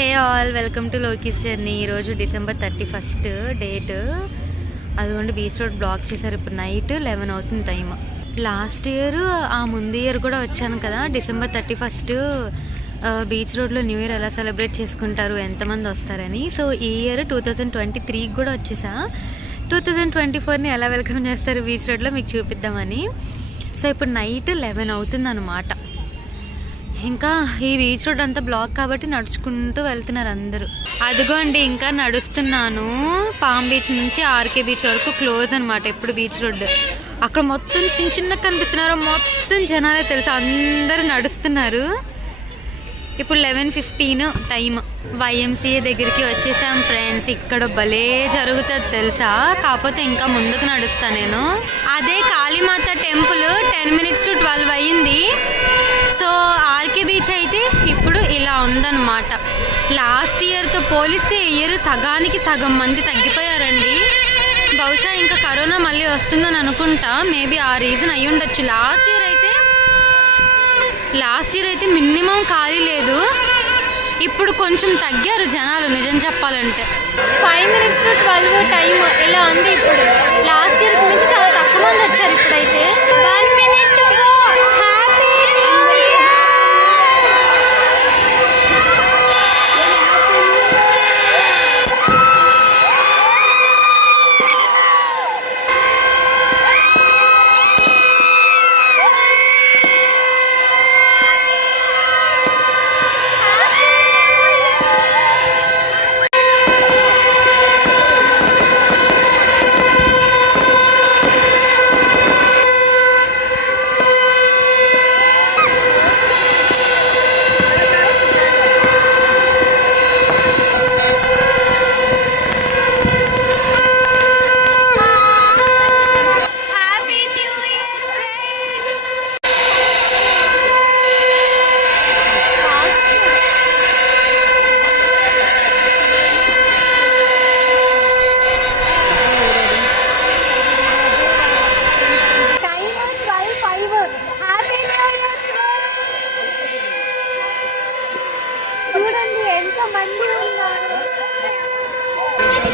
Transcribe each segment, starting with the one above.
Hey all, welcome to Loki's journey. ఈరోజు December 31st date. అదిగోండి beach road block చేశారు. ఇప్పుడు నైట్ 11 అవుతుంది టైం. లాస్ట్ ఇయర్ ఆ ముందు ఇయర్ కూడా వచ్చాను కదా, December 31st బీచ్ రోడ్లో న్యూ ఇయర్ ఎలా సెలబ్రేట్ చేసుకుంటారు, ఎంతమంది వస్తారని. సో ఈ ఇయర్ 2023 కూడా వచ్చేసా. 2024ని ఎలా వెల్కమ్ చేస్తారు బీచ్ రోడ్లో మీకు చూపిద్దామని. సో ఇప్పుడు నైట్ 11 అవుతుంది అన్నమాట. ఇంకా ఈ బీచ్ రోడ్ అంతా బ్లాక్ కాబట్టి నడుచుకుంటూ వెళ్తున్నారు అందరూ. అదిగోండి ఇంకా నడుస్తున్నాను. పామ్ బీచ్ నుంచి ఆర్కే బీచ్ వరకు క్లోజ్ అనమాట ఎప్పుడు బీచ్ రోడ్. అక్కడ మొత్తం చిన్న చిన్న కనిపిస్తున్నారు, మొత్తం జనాలే తెలుసు, అందరూ నడుస్తున్నారు. ఇప్పుడు 11:15 టైం. YMCA దగ్గరికి వచ్చేసాం ఫ్రెండ్స్. ఇక్కడ భలే జరుగుతుంది తెలుసా, కాకపోతే ఇంకా ముందుకు నడుస్తాను నేను. అదే కాళీమాత టెంపుల్ 10 minutes to 12 అయ్యింది. సో ఆర్కే బీచ్ అయితే ఇప్పుడు ఇలా ఉందన్నమాట. లాస్ట్ ఇయర్తో పోలిస్తే ఈ ఇయర్ సగానికి సగం మంది తగ్గిపోయారండి. బహుశా ఇంకా కరోనా మళ్ళీ వస్తుందని అనుకుంటా, మేబీ ఆ రీజన్ అయ్యి ఉండొచ్చు. లాస్ట్ ఇయర్ అయితే మినిమం ఖాళీ లేదు. ఇప్పుడు కొంచెం తగ్గారు జనాలు నిజం చెప్పాలంటే. 5 minutes to 12 టైం ఇలా ఉంది ఇప్పుడు. లాస్ట్ ఇయర్ నుంచి చాలా తక్కువ మంది వచ్చారు ఇప్పుడైతే. 1 minute to go.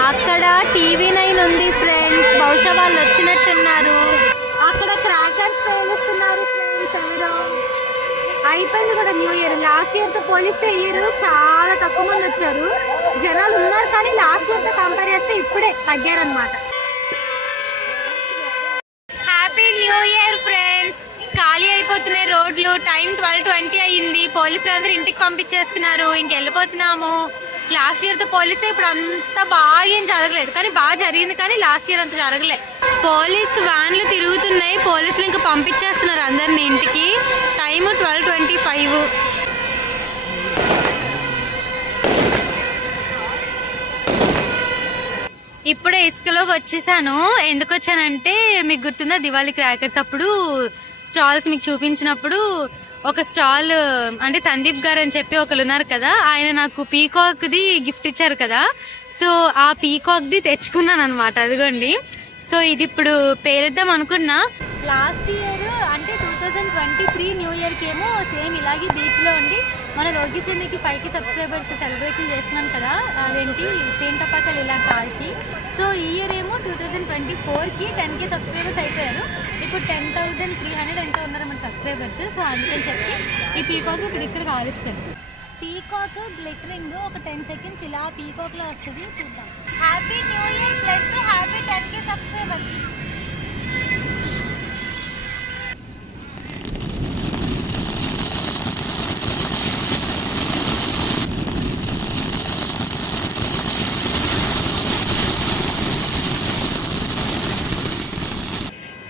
అక్కడ TV9 ఉంది ఫ్రెండ్స్, బహుశా వాళ్ళు వచ్చినట్టున్నారు. అక్కడ క్రాకర్స్ పేలుస్తున్నారు ఫ్రెండ్స్. ఎవరో అయిపోయింది కూడా న్యూ ఇయర్. లాస్ట్ ఇయర్తో పోలిస్తే ఈ ఇయర్ చాలా తక్కువ మంది వచ్చారు. జనాలు ఉన్నారు కానీ లాస్ట్ ఇయర్తో కంపేర్ చేస్తే ఇప్పుడే తగ్గారనమాట. Happy new year friends. ఖాళీ అయిపోతున్నాయి రోడ్లు. టైం 12:20 అయ్యింది. పోలీసులు అందరూ ఇంటికి పంపించేస్తున్నారు. ఇంకెళ్ళిపోతున్నాము. లాస్ట్ ఇయర్తో పోలిస్తే ఇప్పుడు అంత బాగా ఏం జరగలేదు, కానీ బాగా జరిగింది, కానీ లాస్ట్ ఇయర్ అంత జరగలేదు. పోలీస్ వ్యాన్లు తిరుగుతున్నాయి, పోలీసులు ఇంకా పంపించేస్తున్నారు అందరిని ఇంటికి. టైము 12:25. ఇప్పుడే ఇసుకలోకి వచ్చేసాను. ఎందుకు వచ్చానంటే మీకు గుర్తుందా, దివాళీ క్రాకర్స్ అప్పుడు స్టాల్స్ మీకు చూపించినప్పుడు ఒక స్టాల్ అంటే సందీప్ గారు అని చెప్పి ఒకరు ఉన్నారు కదా, ఆయన నాకు పీకాక్ది గిఫ్ట్ ఇచ్చారు కదా. సో ఆ పీకాక్ది తెచ్చుకున్నాను అనమాట. అదిగోండి. సో ఇది ఇప్పుడు పేరుద్దాం అనుకున్నా. లాస్ట్ ఇయర్ అంటే 2023 న్యూ ఇయర్కి ఏమో సేమ్ ఇలాగే బీచ్లో ఉండి మన లోకీస్ జర్నీకి 5K సబ్స్క్రైబర్స్ సెలబ్రేషన్ చేస్తున్నాను కదా, అదేంటి సేమ్ టపాకాలు ఇలా కాల్చి. సో ఈ ఇయర్ ఏమో 2024కి 10K సబ్స్క్రైబర్స్ అయిపోయారు. ఇప్పుడు 10,300 ఎంత ఉన్నారు మన సబ్స్క్రైబర్స్. సో అందుకని చెప్పి ఈ పీకాక్ ఇక్కడ కాలుస్తారు. పీకాక్ గ్లిటరింగ్ ఒక 10 seconds ఇలా పీకాక్లో వస్తుంది, చూద్దాం. Happy new year plus happy 10K subscribers.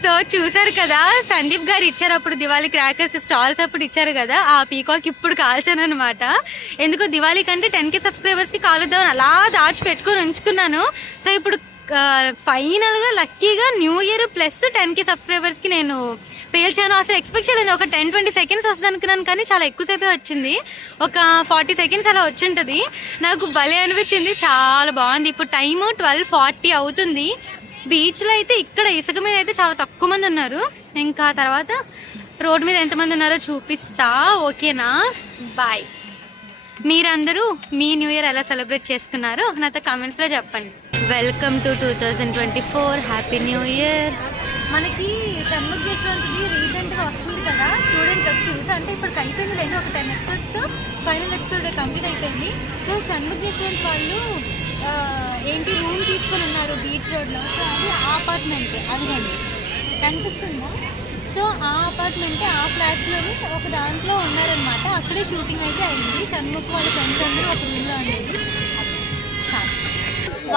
So చూసారు కదా, సందీప్ గారు ఇచ్చారు అప్పుడు దివాళీ క్రాకర్స్ స్టాల్స్ అప్పుడు ఇచ్చారు కదా, ఆ పీకాక్ ఇప్పుడు కాల్చాను అనమాట. ఎందుకో దివాళీ కంటే 10K సబ్స్క్రైబర్స్కి కాలుద్దామని అలా దాచిపెట్టుకొని ఉంచుకున్నాను. సో ఇప్పుడు ఫైనల్గా లక్కీగా న్యూ ఇయర్ ప్లస్ 10K సబ్స్క్రైబర్స్కి నేను పేల్చాను. అసలు ఎక్స్పెక్ట్ చేయలేదు ఒక 10-20 seconds వస్తుంది అనుకున్నాను, కానీ చాలా ఎక్కువసేపే వచ్చింది. ఒక 40 seconds అలా వచ్చింటుంది. నాకు భలే అనిపించింది, చాలా బాగుంది. ఇప్పుడు టైము 12:40 అవుతుంది. బీచ్లో అయితే ఇక్కడ ఇసుక మీద అయితే చాలా తక్కువ మంది ఉన్నారు. ఇంకా తర్వాత రోడ్ మీద ఎంతమంది ఉన్నారో చూపిస్తా, ఓకేనా? బాయ్. మీరందరూ మీ న్యూ ఇయర్ ఎలా సెలబ్రేట్ చేసుకున్నారో నాతో కామెంట్స్లో చెప్పండి. Welcome to 2024, happy new year. మనకి షణ్ముఖ్ యశ్వంత్ది రీసెంట్గా వస్తుంది కదా స్టూడెంట్ వెబ్ సిరీస్, అంటే ఇప్పుడు అయిపోయింది లేదు, ఒక 10 ఎపిసోడ్స్తో ఫైనల్ ఎపిసోడ్ కంప్లీట్ అయిపోయింది. సో షణ్ముఖ్ యశ్వంత్ వాళ్ళు ఏంటి రూమ్ తీసుకొని ఉన్నారు బీచ్ రోడ్లో. సో అది ఆ అపార్ట్మెంట్, అదిగండి కనిపిస్తుందా? సో ఆ అపార్ట్మెంటే ఆ ఫ్లాట్స్లోని ఒక దాంట్లో ఉన్నారనమాట. అక్కడే షూటింగ్ అయితే అయింది. షణ్ముఖ్ వాళ్ళ ఫ్రెండ్స్ అందరూ ఒక రూమ్లో ఉండేది.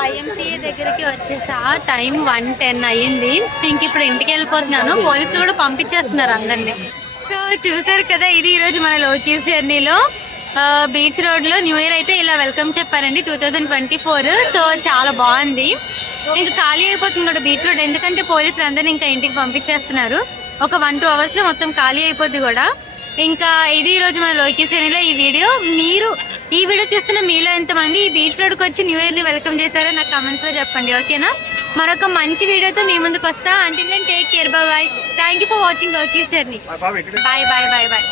YMCA దగ్గరికి వచ్చేసా. టైం 1:10 అయ్యింది. ఇంక ఇప్పుడు ఇంటికి వెళ్ళిపోతున్నాను. పోలీసులు కూడా పంపించేస్తున్నారు అందరినీ. సో చూసారు కదా, ఇది ఈరోజు మన లోకేష్ జర్నీలో బీచ్ రోడ్లో న్యూ ఇయర్ అయితే ఇలా వెల్కమ్ చెప్పారండి 2024. సో చాలా బాగుంది. ఇంకా ఖాళీ అయిపోతుంది కూడా బీచ్ రోడ్, ఎందుకంటే పోలీసులు అందరినీ ఇంకా ఇంటికి పంపించేస్తున్నారు. ఒక 1-2 అవర్స్లో మొత్తం ఖాళీ అయిపోద్ది కూడా. ఇంకా ఇది ఈరోజు మన లోకేష్ జర్నీలో ఈ వీడియో. మీరు ఈ వీడియో చూస్తున్న మీలో ఎంతమంది ఈ బీచ్ రోడ్కి వచ్చి న్యూ ఇయర్ని వెల్కమ్ చేశారో నాకు కమెంట్స్లో చెప్పండి, ఓకేనా? మరొక మంచి వీడియోతో మీ ముందుకు వస్తా. Until then take care, bye bye. Thank you for watching Lokesh journey. Bye bye bye bye.